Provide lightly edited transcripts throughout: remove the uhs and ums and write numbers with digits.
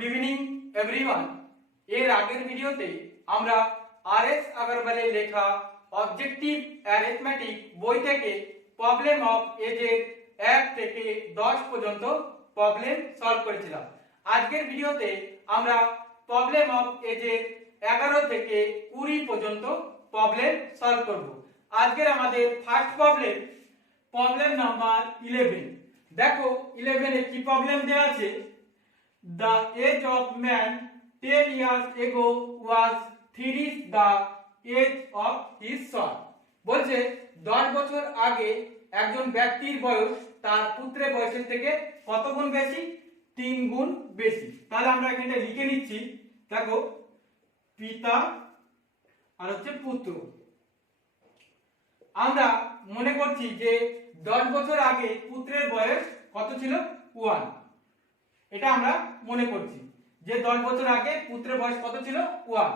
Good evening everyone. এর আগের ভিডিওতে আমরা আর.এস. আগরওয়ালের লেখা অবজেক্টিভ অ্যারিথমেটিক বই থেকে প্রবলেম অফ এজের 1 থেকে 10 পর্যন্ত প্রবলেম সলভ করেছিলাম। আজকের ভিডিওতে আমরা প্রবলেম অফ এজের 11 থেকে 20 পর্যন্ত প্রবলেম সলভ করব। আজকের আমাদের ফার্স্ট প্রবলেম নাম্বার 11। দেখো 11 এ কি প্রবলেম দেওয়া আছে। The age of man 10 years ago was 30 the age of his son। বলছে 10 বছর আগে একজন ব্যক্তির বয়স তার পুত্রের বয়সের থেকে কত গুণ বেশি? 3 গুণ বেশি। তাহলে আমরা এখানে লিখে নিচ্ছি, দেখো পিতা আর হচ্ছে পুত্র। আমরা মনে করছি যে 10 বছর আগে পুত্রের বয়স কত ছিল? 1। এটা আমরা মনে করছি যে 10 বছর আগে পুত্রের বয়স কত ছিল? 1।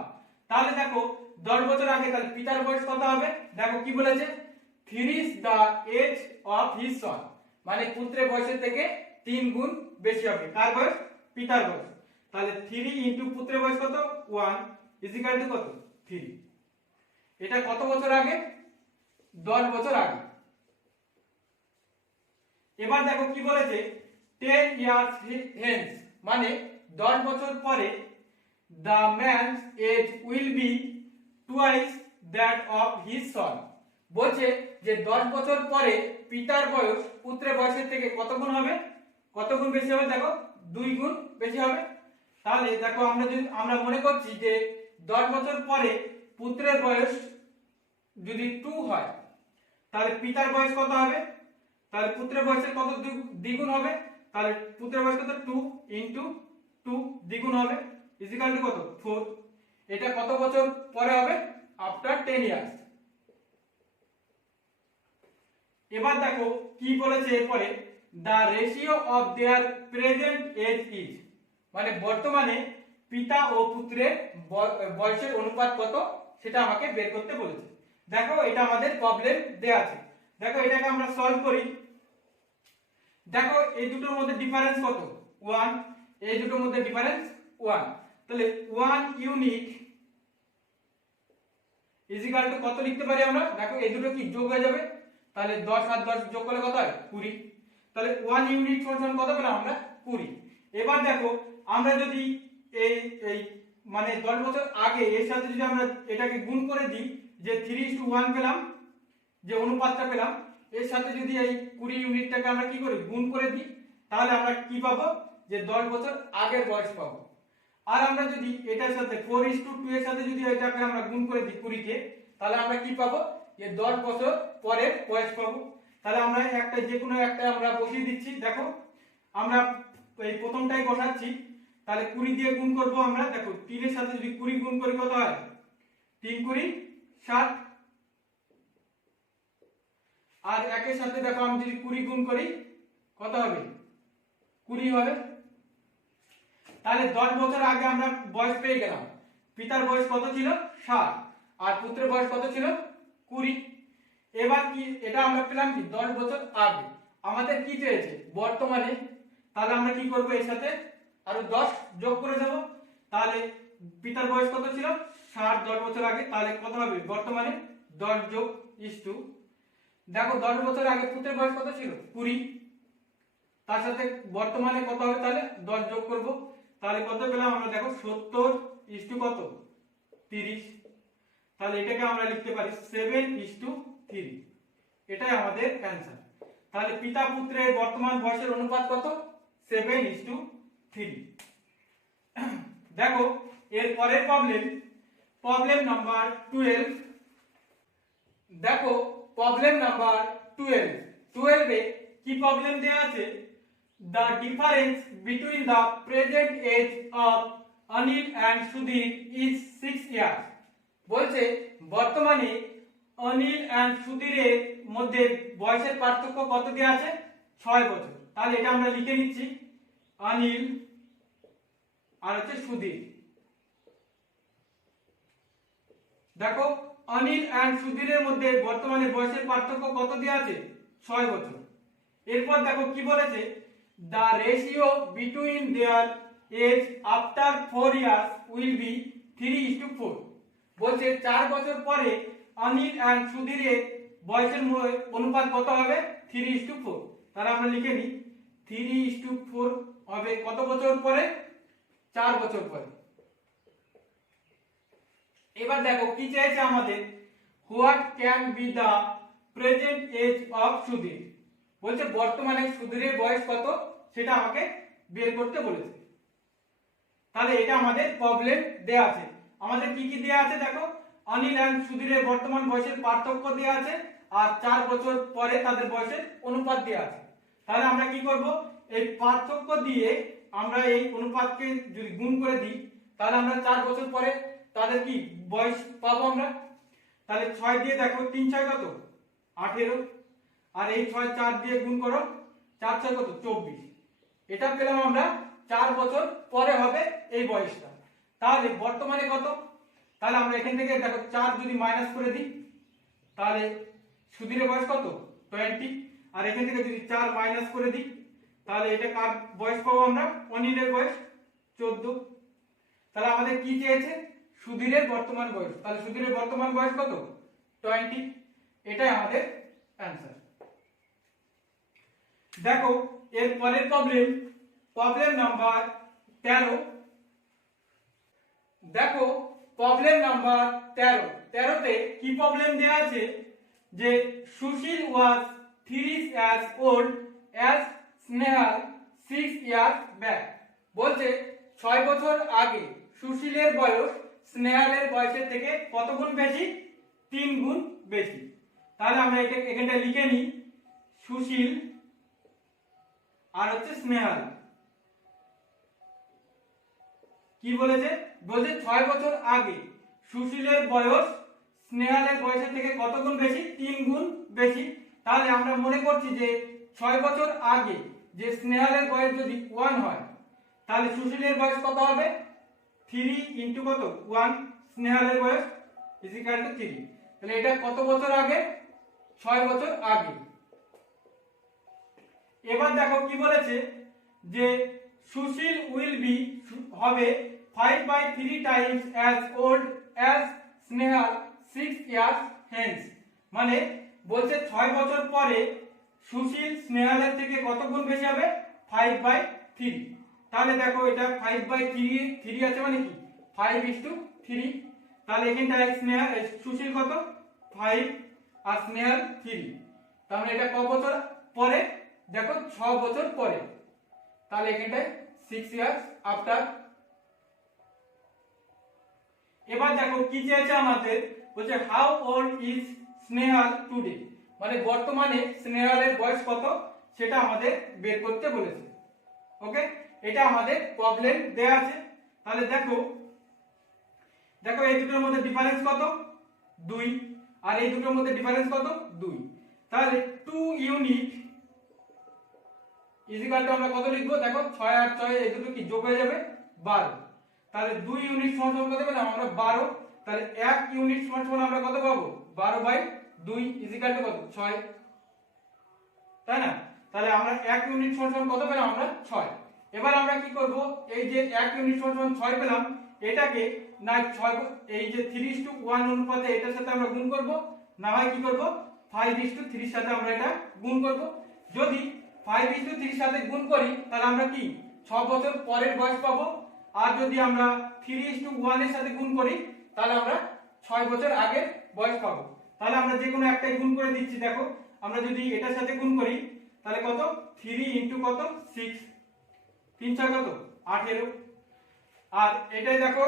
তাহলে দেখো 10 বছর আগে তাহলে পিতার বয়স কত হবে? দেখো কি বলেছে, 3 is the age of his son, মানে পুত্রের বয়সের থেকে 3 গুণ বেশি হবে। কার বয়স? পিতার বয়স। তাহলে 3 ইনটু পুত্রের বয়স কত? 1 ইজ ইকুয়াল টু কত? 3। এটা কত বছর আগে? 10 বছর আগে। এবার দেখো কি বলেছে, 10 years hence, মানে 10 বছর পরে the man's age will be twice that of his son। বলছে যে 10 বছর পরে পিতার বয়স পুত্রের বয়সের থেকে কত গুণ হবে? কত গুণ বেশি হবে? দেখো 2 গুণ বেশি হবে। তাহলে দেখো আমরা মনে করছি যে 10 বছর পরে পুত্রের বয়স যদি 2 হয় তাহলে পিতার বয়স কত হবে? তাহলে পুত্রের বয়সের কত দ্বিগুণ হবে? তাহলে পুত্রের বয়স কত? 2 ইনটু 2 দ্বিগুণ হবে ইজ ইকুয়াল টু কত? 4। এটা কত বছর পরে হবে? After 10 years. এবার দেখো কি বলেছে এরপরে, the ratio of their present age is, মানে বর্তমানে পিতা ও পুত্রের বয়সের অনুপাত কত সেটা আমাকে বের করতে বলেছে। দেখো এটা আমাদের প্রবলেম দেয়া আছে। দেখো এটাকে আমরা সলভ করি। দেখো এই দুটোর মধ্যে ডিফারেন্স কত? 1। এই দুটোর মধ্যে ডিফারেন্স 1। তাহলে 1 ইউনিট ইজ ইকুয়াল টু কত লিখতে পারি আমরা? দেখো এই দুটো কি যোগ হয়ে যাবে, তাহলে 10 আর 10 যোগ করলে কত হয়? 20। তাহলে 1 ইউনিট সমান কত পেলাম আমরা? 20। এবার দেখো আমরা যদি এই এই মানে 10 বছর আগে এর সাথে যদি আমরা এটাকে গুণ করে দিই, যে 3:1 পেলাম, যে অনুপাতটা পেলাম, এর সাথে যদি এই 20 ইউনিটটাকে আমরা কি করি? গুণ করে দিই, তাহলে আমরা কি পাবো? যে 10 বছর আগের বয়স পাবো। আর আমরা যদি এটার সাথে 4:2 এর সাথে যদি এটাকে আমরা গুণ করে দিই 20 কে, তাহলে আমরা কি পাবো? যে 10 বছর পরের বয়স পাবো। তাহলে আমরা একটা যে কোনো একটা আমরা বসিয়ে দিচ্ছি। দেখো আমরা এই প্রথমটাই বসাচ্ছি, তাহলে 20 দিয়ে গুণ করব আমরা। দেখো 3 এর সাথে যদি 20 গুণ করি কত হয়? 3 20 60। আর একের সাথে দেখো আমি যদি 20 গুণ করি কত হবে? 20 হবে। তাহলে 10 বছর আগে আমরা বয়স পেয়ে গেলাম। পিতার বয়স কত ছিল? 60। আর পুত্রের বয়স কত ছিল? 20। এবার কি এটা আমরা পেলাম কি? 10 বছর আগে। আমাদের কি চেয়েছে? বর্তমানে। তাহলে আমরা কি করব? এর সাথে আরো 10 যোগ করে দেব। তাহলে পিতার বয়স কত ছিল? 60 10 বছর আগে। তাহলে কত হবে বর্তমানে? 10 যোগ ইস টু, দেখো 10 বছর আগে পুত্রের বয়স কত ছিল? 20। তার সাথে বর্তমানে কত হবে? তাহলে 10 যোগ করব। তাহলে কত পেলাম আমরা? দেখো 70 ইস টু কত? 30। তাহলে এটাকে আমরা লিখতে পারি 7:3। এটাই আমাদের অ্যানসার। তাহলে পিতা পুত্রের বর্তমান বয়সের অনুপাত কত? 7:3। দেখো এর পরের প্রবলেম নাম্বার 12। দেখো প্রবলেম নাম্বার 12 এ কি প্রবলেম দেয়া আছে? The difference between the present age of Anil and Sudhir is 6 years। বলছে বর্তমানে অনিল এন্ড সুধীরের মধ্যে বয়সের পার্থক্য কত দেয়া আছে? 6 বছর। তাহলে এটা আমরা লিখে নিচ্ছি, অনিল আর হচ্ছে সুধীর। দেখো অনিল এন্ড সুধীরের মধ্যে বর্তমানে বয়সের পার্থক্য কত দেয়া আছে? 6 বছর। এরপর দেখো কি বলেছে, the ratio between their age after 4 years will be 3:4। বলছে 4 বছর পরে অনিল এন্ড সুধীরের বয়সের অনুপাত কত হবে? 3:4। তাহলে আমরা লিখে নিই 3:4 হবে কত বছর পরে? 4 বছর পরে। এবার দেখো কি চাইছে আমাদের, what can be the present age of Sudhir. বলছে বর্তমানে সুধীরের বয়স কত সেটা আমাকে বের করতে বলেছে। তাহলে এটা আমাদের প্রবলেম দেয়া আছে। আমাদের কি কি দেয়া আছে দেখো, অনিল এন্ড সুধীরের বর্তমান বয়সের পার্থক্য দেয়া আছে আর 4 বছর পরে তাদের বয়সের অনুপাত দেয়া আছে। তাহলে আমরা কি করব, এই পার্থক্য দিয়ে আমরা এই অনুপাতকে যদি গুণ করে দিই তাহলে আমরা 4 বছর পরে তাদের কি বয়স পাবো আমরা। তাহলে 6 দিয়ে দেখো 3 6 কত? 18। আর এই 6 4 দিয়ে গুণ করো, 4 6 কত? 24। এটা পেলাম আমরা 4 বছর পরে হবে এই বয়সটা। তাহলে বর্তমানে কত? তাহলে আমরা এখান থেকে দেখো 4 যদি মাইনাস করে দিই তাহলে সুধীরের বয়স কত? 20। আর এখান থেকে যদি 4 মাইনাস করে দিই তাহলে এটা কার বয়স পাবো আমরা? অনিলের বয়স 14। তাহলে আমাদের কি চেয়েছে? সুধীরের বর্তমান বয়স। তাহলে সুধীরের বর্তমান বয়স কত? 20। এটাই আমাদের অ্যানসার। দেখো এর পরের প্রবলেম, প্রবলেম নাম্বার 13। দেখো প্রবলেম নাম্বার 13। 13 তে কি প্রবলেম দেয়া আছে যে সুশীল ওয়াজ 3 years old as Snehal 6 years back। বলছে 6 বছর আগে সুশীলের বয়স স্নেহালের বয়সের থেকে কত গুণ বেশি? 3 গুণ বেশি। তাহলে আমরা এখানটা লিখে নিই, সুশীল আর হচ্ছে স্নেহাল। কি বলেছে? বলছে 6 বছর আগে সুশীলের বয়স স্নেহালের বয়সের থেকে কত গুণ বেশি? 3 গুণ বেশি। তাহলে আমরা মনে করছি যে 6 বছর আগে যে স্নেহালের বয়স যদি 1 হয় তাহলে সুশীলের বয়স কত হবে? 3 ইনটু কত? 1। স্নেহালের বয়স ইকুয়াল টু 3। তাহলে এটা কত বছর আগে? 6 বছর আগে। এবার দেখো কি বলেছে যে সুশীল উইল বি হবে 5/3 times as old as Snehal 6 years hence. মানে বলছে 6 বছর পরে সুশীল স্নেহালের থেকে কত গুণ বেশি হবে? 5/3। তাহলে দেখো এটা 5/3 আছে মানে কি 5:3। তাহলে এখানটায় সুশীল কত? 5 আর স্নেহাল 3। তাহলে এটা কত বছর পরে? দেখো 6 বছর পরে। তাহলে এখানটায় 6 ইয়ার্স আফটার। এবার দেখো কি চেয়েছে আমাদের, বলছে how old is Snehal today. মানে বর্তমানে স্নেহালের বয়স কত সেটা আমাদের বের করতে বলেছে। ওকে, এটা আমাদের প্রবলেম দেয়া আছে। তাহলে দেখো দেখো এই দুটোর মধ্যে ডিফারেন্স কত? 2। আর এই দুটোর মধ্যে ডিফারেন্স কত? 2। তাহলে 2 ইউনিট ইজিক্যাল টু আমরা কত লিখবো? দেখো 6 আর 6 এই দুটো কি যোগ হয়ে যাবে? 12। তাহলে 2 ইউনিট সমান কত পেলাম আমরা? 12। তাহলে 1 ইউনিট সমান আমরা কত পাবো? 12/2 ইজিক্যাল টু কত? 6। তাই না? তাহলে আমরা 1 ইউনিট সমান কত পেলাম আমরা? 6। এবার আমরা কি করব, এই যে 1 ইউনিট সমান 6 পেলাম এটাকে না 6 এই যে 3:1 অনুপাতে এটার সাথে আমরা গুণ করব, না হয় কি করব 5:3 এর সাথে আমরা এটা গুণ করব। যদি 5:3 এর সাথে গুণ করি তাহলে আমরা কি 6 বছর পরের বয়স পাবো। আর যদি আমরা 3:1 এর সাথে গুণ করি তাহলে আমরা 6 বছর আগের বয়স পাবো। তাহলে আমরা যে কোনো একটাই গুণ করে দিচ্ছি। দেখো আমরা যদি এটার সাথে গুণ করি তাহলে কত? 3 ইনটু কত? 6। 3 6 কত? 18। আর এটাই দেখো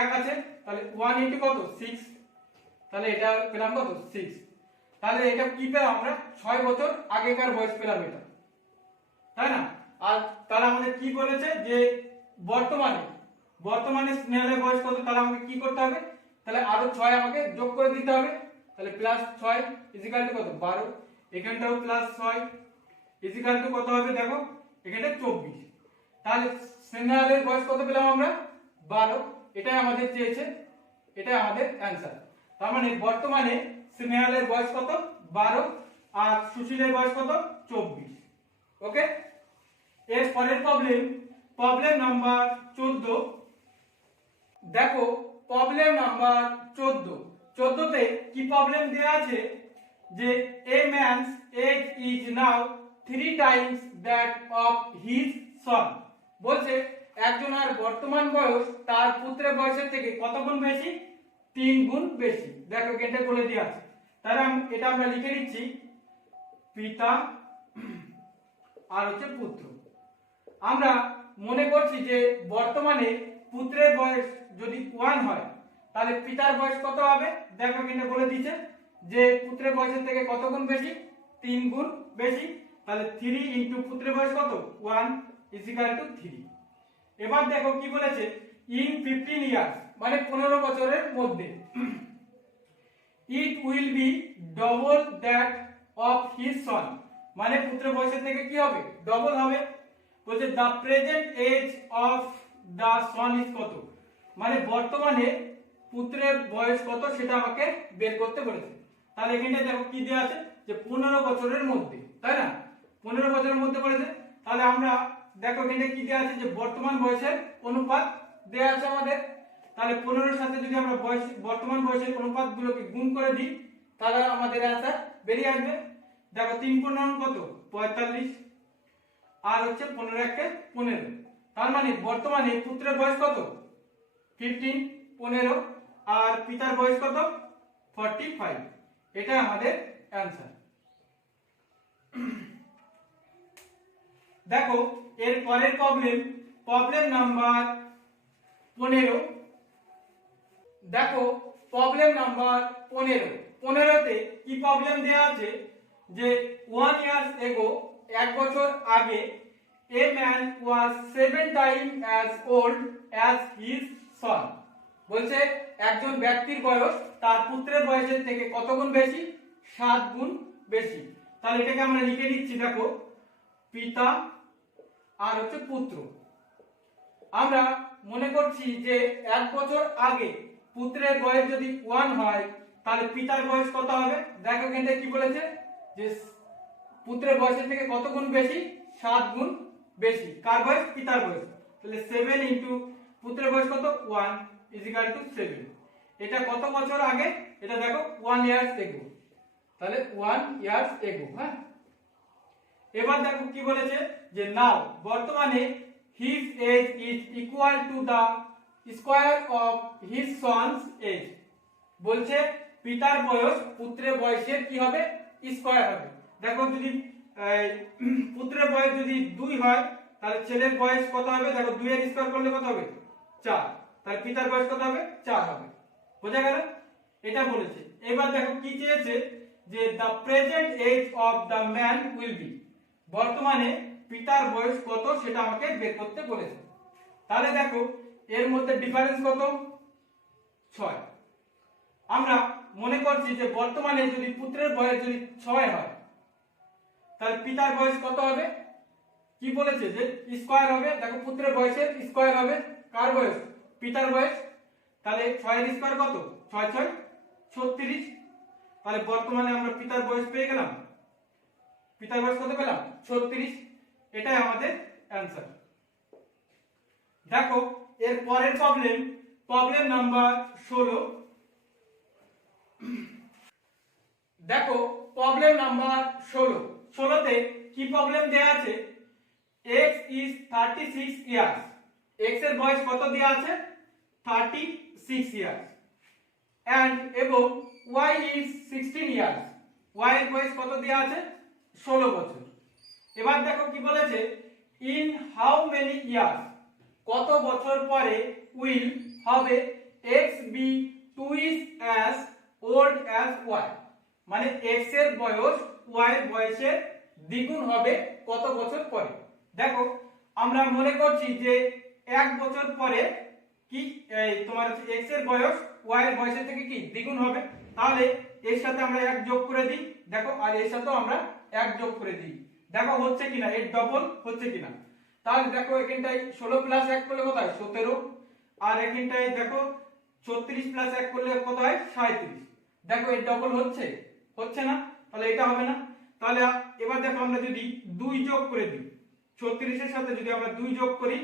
1 আছে তাহলে 1 ইনটু কত? 6। তাহলে এটা পেলাম কত? 6। তাহলে এটা কি পেলাম আমরা? 6 বছর আগেকার বয়স পেলাম এটা, তাই না? আর তাহলে আমাদের কি বলেছে যে বর্তমানে স্নেহালের বয়স কত? তাহলে আমাকে কি করতে হবে? তাহলে আরো 6 আমাকে যোগ করে দিতে হবে। তাহলে +6 ইকুয়াল টু কত? 12। এখানটাও +6 ইকুয়াল টু কত হবে? দেখো এখানটা 24। তাহলে স্নেহালের বয়স কত পেলাম আমরা? 12। এটাই আমাদের চেয়েছে, এটাই আমাদের অ্যানসার। তার মানে বর্তমানে স্নেহালের বয়স কত? 12 আর সুশীলের বয়স কত? 24। ওকে, এর পরের প্রবলেম নাম্বার 14। দেখো প্রবলেম নাম্বার 14 তে কি প্রবলেম দেয়া আছে যে a man's age is now 3 times that of his son. বলছে একজনের বর্তমান বয়স তার পুত্রের বয়সের থেকে কত গুণ বেশি? 3 গুণ বেশি। দেখো এটা বলে দেয়া আছে, তাহলে এটা আমরা লিখে নিচ্ছি পিতা আর হচ্ছে পুত্র। আমরা মনে করছি যে বর্তমানে পুত্রের বয়স যদি 1 হয় তাহলে পিতার বয়স কত হবে? দেখো এটা বলে দিয়েছে যে পুত্রের বয়সের থেকে কত গুণ বেশি? 3 গুণ বেশি। তাহলে 3 ইনটু পুত্রের বয়স কত? 1 ইকুয়াল টু 3। এবার দেখো কি বলেছে, ইন 15 ইয়ার্স মানে 15 বছরের মধ্যে it will be double that of his son, মানে পুত্রের বয়সের থেকে কি হবে? ডবল হবে। বলছে the present age of the son is কত, মানে বর্তমানে পুত্রের বয়স কত সেটা আমাকে বের করতে বলেছে। তাহলে এখানে দেখো কি দেয়া আছে যে 15 বছরের মধ্যে, তাই না? 15 বছরের মধ্যে বলেছে। তাহলে আমরা দেখো এখানে কি দেয়া আছে যে বর্তমান বয়সের অনুপাত দেয়া আছে আমাদের। তাহলে 15 এর সাথে যদি আমরা বর্তমান বয়সের অনুপাতগুলোকে গুণ করে দিই তাহলে আমাদের आंसर বেরিয়ে আসবে। দেখো 3 15 কত? 45 আর হচ্ছে 15 একে 15। তার মানে বর্তমানে পুত্রের বয়স কত? 15 15 আর পিতার বয়স কত? 45। এটা আমাদের आंसर। দেখো এর পরের প্রবলেম নাম্বার 15। দেখো প্রবলেম নাম্বার 15 তে কি প্রবলেম দেয়া আছে যে 1 ইয়ার্স এগো, 1 বছর আগে, a man was 7 time as old as his son. বলছে একজন ব্যক্তির বয়স তার পুত্রের বয়সের থেকে কত গুণ বেশি? 7 গুণ বেশি। তাহলে এটাকে আমরা লিখে নিচ্ছি, দেখো পিতা আর হচ্ছে পুত্র। আমরা মনে করছি যে 1 বছর আগে পুত্রের বয়স যদি 1 হয় তাহলে পিতার বয়স কত হবে? দেখো এখানে কি বলেছে যে পুত্রের বয়সের থেকে কত গুণ বেশি? 7 গুণ বেশি। কার বয়স? পিতার বয়স। তাহলে 7 ইনটু পুত্রের বয়স কত? 1 ইকুয়াল টু 7। এটা কত বছর আগে? এটা দেখো 1 ইয়ার্স এগো। তাহলে 1 ইয়ার্স এগো। হ্যাঁ, এবার দেখো কি বলেছে যে নাও বর্তমানে his age is equal to the square of his son's age. বলছে পিতার বয়স পুত্রের বয়সের কি হবে? স্কয়ার হবে। দেখো যদি পুত্রের বয়স যদি 2 হয় তাহলে ছেলের বয়স কত হবে? দেখো 2 এর স্কয়ার করলে কত হবে? 4। তাহলে পিতার বয়স কত হবে? 4 হবে। বোঝা গেল? এটা বলেছে। এবার দেখো কি চেয়েছে যে the present age of the man will be, বর্তমানে পিতার বয়স কত সেটা আমাকে বের করতে বলেছে। তাহলে দেখো এর মধ্যে ডিফারেন্স কত? 6। আমরা মনে করছি যে বর্তমানে যদি পুত্রের বয়স যদি 6 হয় তাহলে পিতার বয়স কত হবে? কি বলেছে যে স্কয়ার হবে। দেখো পুত্রের বয়সের স্কয়ার হবে কার বয়স? পিতার বয়স। তাহলে 6 এর স্কয়ার কত? 6 6 36। তাহলে বর্তমানে আমরা পিতার বয়স পেয়ে গেলাম। পিতার বয়স কত পেলাম? 36। এটাই আমাদের आंसर। দেখো এর পরের প্রবলেম নাম্বার 16। দেখো প্রবলেম নাম্বার 16 তে কি প্রবলেম দেয়া আছে? x is 36 years. x এর বয়স কত দেয়া আছে? 36 ইয়ার্স। and এবং y is 16 ইয়ার্স। y এর বয়স কত দেয়া আছে? 16 বছর। এবার দেখো কি বলেছে, ইন হাউ মেনি ইয়ার্স, কত বছর পরে, উইল হবে x be twice as old as y, মানে x এর বয়স y এর বয়সের দ্বিগুণ হবে কত বছর পরে। দেখো আমরা মনে করছি যে 1 বছর পরে কি তোমার x এর বয়স y এর বয়সের থেকে কি দ্বিগুণ হবে। তাহলে এর সাথে আমরা 1 যোগ করে দিই, দেখো, আর এর সাথেও আমরা 1 যোগ করে দিই, দেখো হচ্ছে কিনা, এর ডবল হচ্ছে কিনা। তাহলে দেখো এখানটায় 16 প্লাস 1 করলে কত হয়? 17। আর এখানটায় দেখো 36 প্লাস 1 করলে কত হয়? 37। দেখো এর ডবল হচ্ছে না, তাহলে এটা হবে না। তাহলে এবার দেখো আমরা যদি 2 যোগ করে দিই, 36 এর সাথে যদি আমরা 2 যোগ করি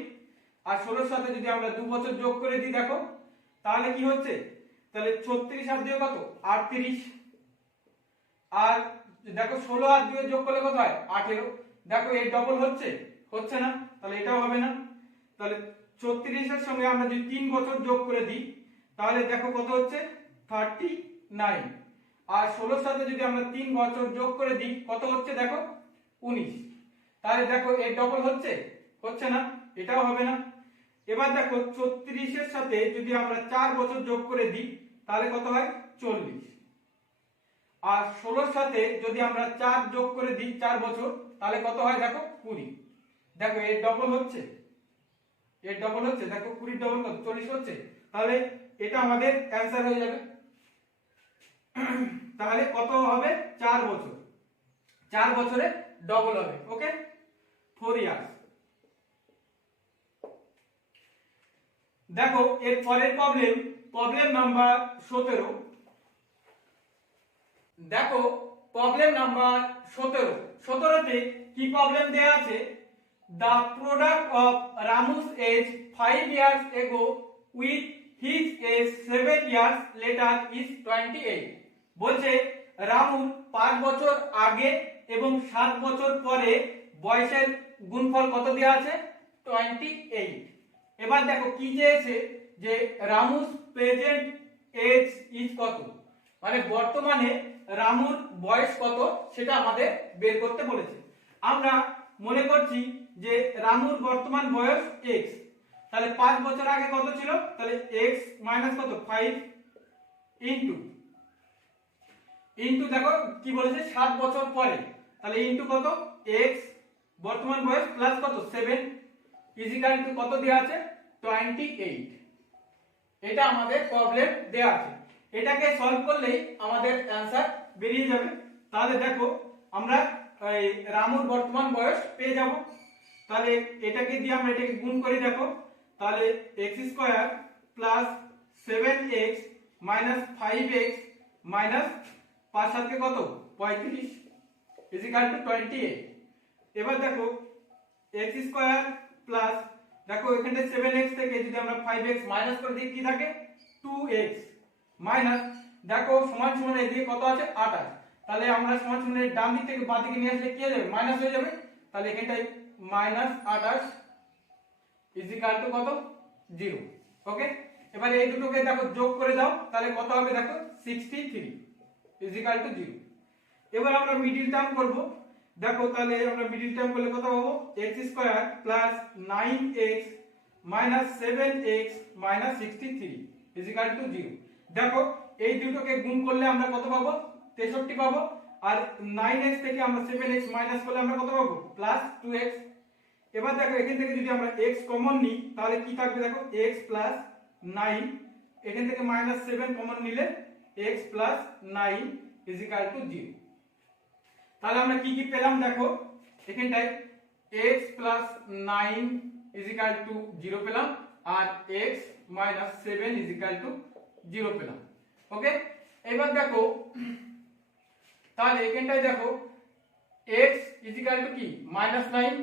আর 16 সাথে যদি আমরা 2 বছর যোগ করে দিই দেখো তাহলে কি হচ্ছে, তাহলে 36 আর 2 কত 38, আর দেখো 16 আর 2 যোগ করলে কত হয় 18। দেখো এর ডবল হচ্ছে না, তাহলে এটাও হবে না। তাহলে 36 এর সঙ্গে আমরা যদি 3 বছর যোগ করে দিই তাহলে দেখো কত হচ্ছে 39, আর 16 সাথে যদি আমরা 3 বছর যোগ করে দিই কত হচ্ছে দেখো 19। তাহলে দেখো এর ডবল হচ্ছে না, এটাও হবে না। এবার দেখো 34 এর সাথে যদি আমরা 4 বছর যোগ করে দিই তাহলে কত হয় 40, আর 16 সাথে যদি আমরা 4 যোগ করে দিই 4 বছর তাহলে কত হয় দেখো 20। দেখো এর ডবল হচ্ছে দেখো 20 ডবল কত 40 হচ্ছে, তাহলে এটা আমাদের অ্যানসার হয়ে যাবে। তাহলে কত হবে 4 বছর, 4 বছরে ডবল হবে। ওকে, 4 ইয়ার্স। দেখো এর পরের প্রবলেম নাম্বার 17। দেখো প্রবলেম নাম্বার 17 তে কি প্রবলেম দেয়া আছে, the product of Ramu's age 5 years ago with his age 7 years later is 28। বলছে রামুর 5 বছর আগে এবং 7 বছর পরে বয়সের গুণফল কত দেয়া আছে 28। এবার দেখো কি চেয়েছে যে রামুস প্রেজেন্ট এজ ইজ কত, মানে বর্তমানে রামুর বয়স কত সেটা আমাদের বের করতে বলেছে। আমরা মনে করছি যে রামুর বর্তমান বয়স x, তাহলে 5 বছর আগে কত ছিল, তাহলে x মাইনাস কত 5 ইনটু দেখো কি বলেছে 7 বছর পরে, তাহলে ইনটু কত x বর্তমান বয়স প্লাস কত 7 ইজিক্যাল টু কত দেয়া আছে 28। এটা আমাদের প্রবলেম দেয়া আছে, এটাকে সলভ করলেই আমাদের অ্যানসার বেরিয়ে যাবে। তাহলে দেখো আমরা এই রামুর বর্তমান বয়স পেয়ে যাব। তাহলে এটাকে দিয়ে আমরা এটাকে গুণ করি, দেখো তাহলে x square plus 7x minus 5x minus 5 7 কত 35 ইজিক্যাল টু 28। এবার দেখো x স্কয়ার প্লাস দেখো এখানে 7x থেকে যদি আমরা 5x মাইনাস করে দিই কি থাকে 2x মাইনাস দেখো সমান সমান এদিকে কত আছে 28, তাহলে আমরা সমান সমান এর ডান দিক থেকে বাঁ দিকে নিয়ে আসলে কি হয়ে যাবে মাইনাস হয়ে যাবে, তাহলে এখানটায় মাইনাস 28 ইজিক্যাল টু কত 0। ওকে, এবারে এই দুটোকে দেখো যোগ করে দাও তাহলে কত হবে দেখো 63 ইজিক্যাল টু 0। এবার আমরা মিডল টার্ম করব, দেখো তাহলে আমরা মিডল টার্ম করলে কত পাবো x square plus 9x minus 7x minus 63 equal to 0। দেখো এই দুটোকে গুণ করলে আমরা কত পাবো 63 পাবো, আর 9x থেকে আমরা 7x মাইনাস করলে আমরা কত পাবো প্লাস 2x। এবার দেখো এখান থেকে যদি আমরা x কমন নিই তাহলে কি থাকবে দেখো x প্লাস 9, এখান থেকে মাইনাস 7 কমন নিলে x প্লাস 9 ইজিক্যাল টু 0। তাহলে আমরা কি কি পেলাম দেখো এখানটায় x প্লাস 9 ইজিক্যাল টু 0 পেলাম আর x মাইনাস 7 ইজিক্যাল টু 0 পেলাম। ওকে, এবার দেখো তাহলে এখানটায় দেখো x ইজিক্যাল টু কি মাইনাস 9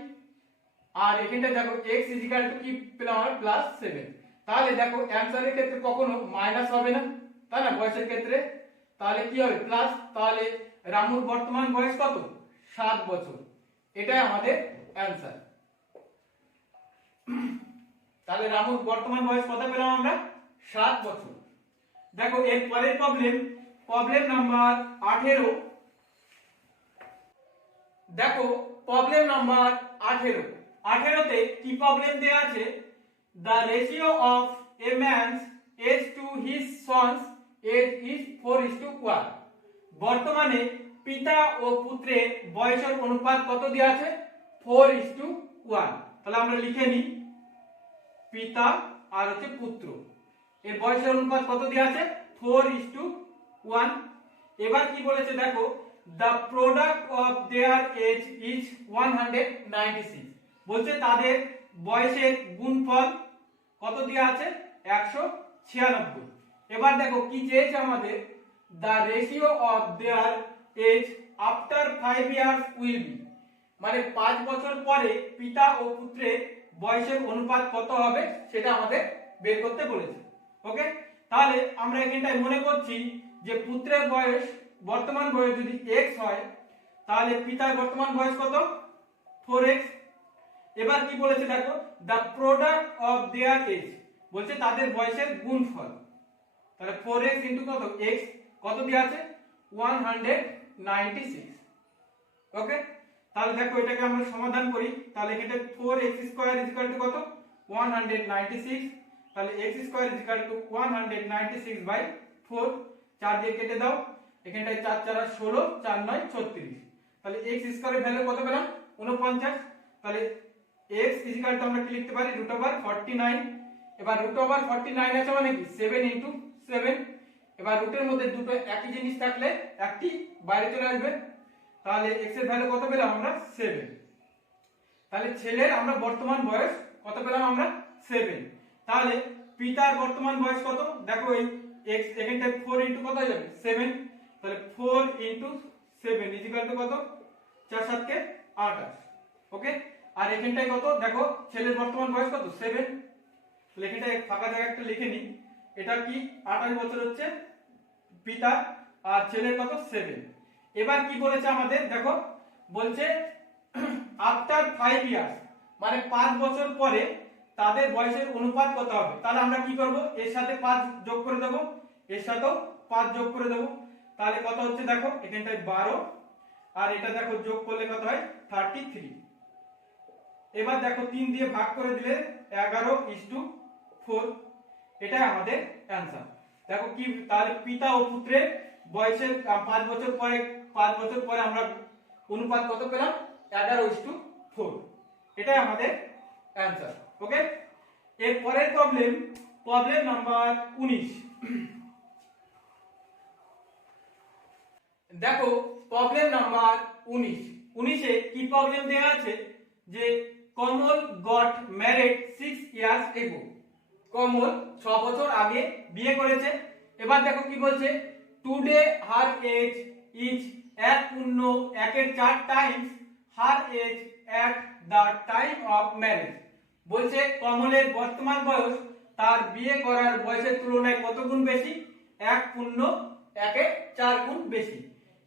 আর এখানটায় দেখো x ইজিক্যাল টু কি পেলাম আমরা প্লাস 7। তাহলে দেখো অ্যানসারের ক্ষেত্রে কখনো মাইনাস হবে না, তাই না, বয়সের ক্ষেত্রে তাহলে কি হবে প্লাস। তাহলে রামুর বর্তমান বয়স কত 7 বছর, এটাই আমাদের অ্যানসার। তাহলে রামুর বর্তমান বয়স কত পেলাম আমরা 7 বছর। দেখো এর পরের প্রবলেম নাম্বার 18। দেখো প্রবলেম নাম্বার 18 তে কি প্রবলেম দেয়া আছে, the ratio of a man's age to his son's age is 4:1। বর্তমানে পিতা ও পুত্রের বয়সের অনুপাত কত দেয়া আছে 4:1। তাহলে আমরা লিখে নিই পিতা আর হচ্ছে পুত্র, এর বয়সের অনুপাত কত দেয়া আছে 4:1। এবার কি বলেছে দেখো the product of their age is 196। বলছে তাদের বয়সের গুণফল কত দেয়া আছে 196। এবার দেখো কি চেয়েছে আমাদের the ratio of their age after 5 years will be, মানে 5 বছর পরে পিতা ও পুত্রের বয়সের অনুপাত কত হবে সেটা আমাদের বের করতে বলেছে। ওকে, তাহলে আমরা এখানটায় মনে করছি যে পুত্রের বয়স বর্তমান বয়স যদি x হয় তাহলে পিতার বর্তমান বয়স কত 4x। এবার কি বলেছে দেখো, the product of their age, বলছে তাদের বয়সের গুণফল। তাহলে 4x ইনটু কত x, কত দেয়া আছে 196। ওকে, তাহলে দেখো এটাকে আমরা সমাধান করি। তাহলে এখানে 4x স্কয়ার ইকুয়াল টু কত 196। তাহলে x স্কয়ার ইকুয়াল টু 196/4, 4 দিয়ে কেটে দাও, এখানটায় 4 4 16, 4 9 36। তাহলে x স্কয়ারের ভ্যালু কত পেলাম 49। তাহলে x ইকুয়াল টু আমরা কি লিখতে পারি √49। এবার √49 আছে মানে কি 7 ইনটু 7। এবার রুটের মধ্যে দুটো একই জিনিস থাকলে একটি বাইরে চলে আসবে। তাহলে x এর ভ্যালু কত পেলাম আমরা 7। তাহলে ছেলের আমরা বর্তমান বয়স কত পেলাম আমরা 7। তাহলে পিতার বর্তমান বয়স কত দেখো, এই x এখানটায় 4 ইনটু কত হয়ে যাবে 7। তাহলে 4 ইনটু 7 ইকুয়াল টু কত 4 7 কে 28। ওকে, আর এখানটায় কত দেখো ছেলের বর্তমান বয়স কত 7। তাহলে এখানটায় ফাঁকা জায়গা একটা লিখে নি, এটা কি 28 বছর হচ্ছে পিতা, আর ছেলের কত 7। এবার কি বলেছে আমাদের দেখো, বলছে আফটার 5 ইয়ার্স মানে 5 বছর পরে তাদের বয়সের অনুপাত কত হবে। তাহলে আমরা কি করব, এর সাথে 5 যোগ করে দেব, এর সাথেও 5 যোগ করে দেব। তাহলে কত হচ্ছে দেখো এখানটায় 12, আর এটা দেখো যোগ করলে কত হয় 33। এবার দেখো 3 দিয়ে ভাগ করে দিলে 11:4, এটাই আমাদের অ্যানসার। দেখো কি, তাহলে পিতা ও পুত্রের বয়সের 5 বছর পরে আমরা অনুপাত কত পেলাম 11:4, এটাই আমাদের অ্যানসার। ওকে, এর পরের প্রবলেম নাম্বার 19। দেখো প্রবলেম নাম্বার 19 এ কি প্রবলেম দেয়া আছে যে কমল গট ম্যারিড 6 ইয়ার্স এগো। কমল 6 বছর আগে বিয়ে করেছে। এবার দেখো কি বলছে, today her age is 1.4 times her age at the time of marriage. বলছে কমলের বর্তমান বয়স তার বিয়ে করার বয়সের তুলনায় কত গুণ বেশি, 1.4 গুণ বেশি।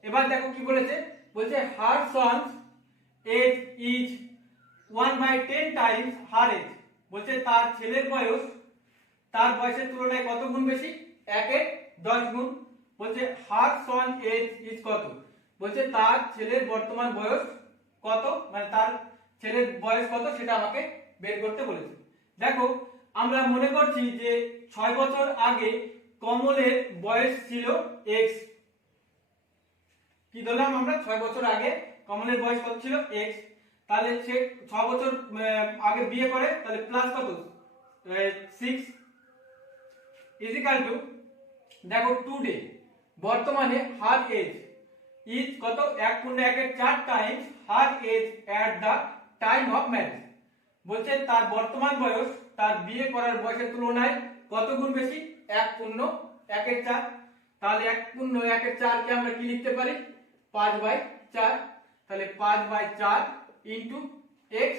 এবার দেখো কি বলেছে, বলছে her son's age is 1/10 times her age. বলছে তার ছেলের বয়স তার বয়সের তুলনায় কত গুণ বেশি, 1/10 গুণ। বলছে হার সন এজ ইজ কত, বলছে তার ছেলের বর্তমান বয়স কত, মানে তার ছেলের বয়স কত সেটা আমাকে বের করতে বলেছে। দেখো আমরা মনে করছি যে 6 বছর আগে কমলের বয়স ছিল x। কি ধরলাম আমরা 6 বছর আগে কমলের বয়স কত ছিল x। তাহলে সে 6 বছর আগে বিয়ে করে, তাহলে প্লাস কত 6 ইকুয়াল টু দেখো টুডে বর্তমানে হার এজ ইজ কত 1.4 times her age at the time of marriage. বলছে তার বর্তমান বয়স তার বিয়ে করার বয়সের তুলনায় কত গুণ বেশি, 1.4। তাহলে 1.4 কে আমরা কি লিখতে পারি 5/4। তাহলে 5/4 ইনটু x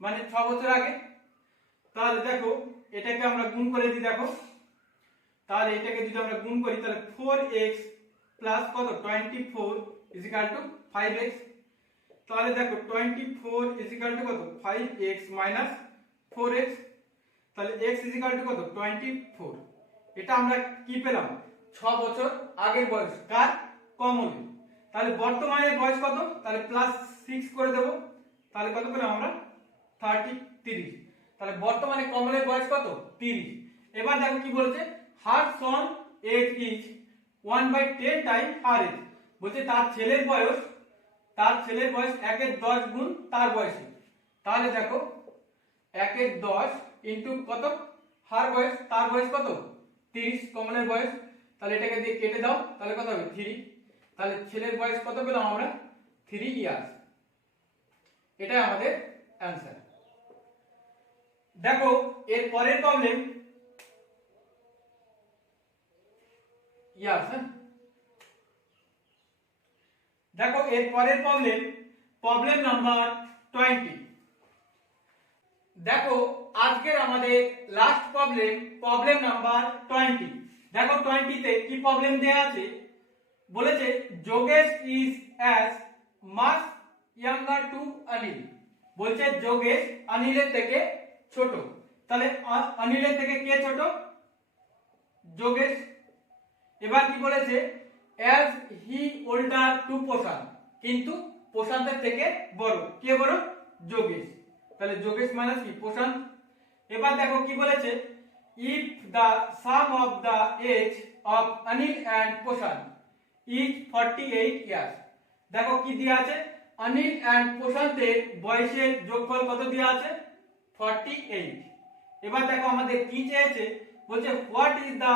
মানে 6 বছর আগে। তাহলে দেখো এটাকে আমরা গুণ করে দিই, দেখো তাহলে এটাকে যদি আমরা গুণ করি তাহলে 4x প্লাস কত 24 ইকুয়াল টু 5x। তাহলে দেখো 24 ইকুয়াল টু কত 5x মাইনাস 4x। তাহলে x ইকুয়াল টু কত 24। এটা আমরা কি পেলাম 6 বছর আগের বয়স কার, কমল। তাহলে বর্তমানে বয়স কত, তাহলে প্লাস 6 করে দেব, তাহলে কত পেলাম আমরা 33। তাহলে বর্তমানে কমলের বয়স কত 30। এবার দেখো কি বলেছে, her son age is 1/10 time her age. বলছে তার ছেলের বয়স 1/10 গুণ তার বয়সে। তাহলে দেখো 1/10 ইনটু কত হার বয়স, তার বয়স কত 30 কমলের বয়স। তাহলে এটাকে দিয়ে কেটে দাও, তাহলে কত হবে 3। তাহলে ছেলের বয়স কত পেলাম আমরা 3 ইয়ার্স। এটাই আমাদের অ্যানসার। দেখো এর পরের প্রবলেম ইয়ার্স। দেখো এর পরের প্রবলেম নাম্বার 20। দেখো আজকের আমাদের লাস্ট প্রবলেম নাম্বার 20। দেখো 20 তে কি প্রবলেম দেয়া আছে, বলেছে Yogesh is as much younger to Anil. বলছে যোগেশ অনিলের থেকে ছোট। তাহলে অনিলের থেকে কে ছোট? যোগেশ। এবার কি বলেছে, অ্যাজ হি ওল্ডার টু প্রশান্ত, কিন্তু প্রশান্তের থেকে বড়। কে বড়? যোগেশ। তাহলে যোগেশ মাইনাস কি? প্রশান্ত। এবার দেখো কি বলেছে, if the sum of the age of Anil and Prashant is 48 years. দেখো কি দেয়া আছে, অনিল এন্ড প্রশান্তের বয়সের যোগফল কত দেয়া আছে? 48। এবার দেখো আমাদের কি চেয়েছে, বলছে what is the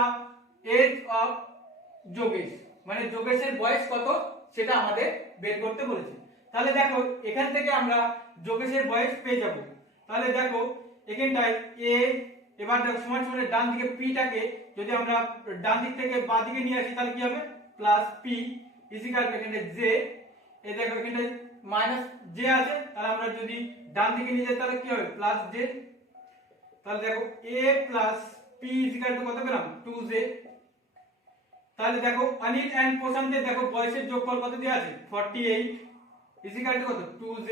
age of Yogesh, মানে যোগেশের বয়স কত সেটা আমাদের বের করতে বলেছে। তাহলে দেখো এখান থেকে আমরা যোগেশের বয়স পেয়ে যাব। তাহলে দেখো এখানটায় এ, এবার দেখো সমান সমান ডান দিকে পিটাকে যদি আমরা ডান দিক থেকে বাঁ দিকে নিয়ে আসি তাহলে কি হবে? প্লাস পি ইজিক্যাল এখানে জে। এই দেখো এখানে মাইনাস জে আছে, তাহলে আমরা যদি ডান দিকে নিয়ে যাই তাহলে কি হবে? Plus J. তাহলে দেখো a plus P equal to কত পেলাম? 2j। তাহলে দেখো অনিল এন্ড প্রশান্তের দেখো বয়সের যোগফল কত দেওয়া আছে? 48 ইজিক্যাল টু কত? 2j।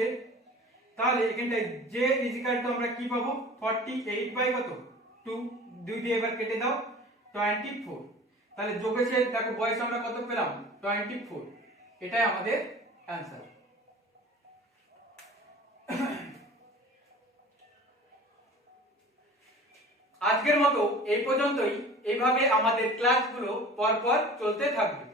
তাহলে এখানটায় j ইজিক্যাল টু আমরা কি পাবো? 48 বাই কত? 2। 2 দিয়ে এবার কেটে দাও, 24। তাহলে যোগেশের দেখো বয়স আমরা কত পেলাম? 24। এটাই আমাদের অ্যানসার। আজকের মতো এই পর্যন্তই। এইভাবে আমাদের ক্লাসগুলো পরপর চলতে থাকবে।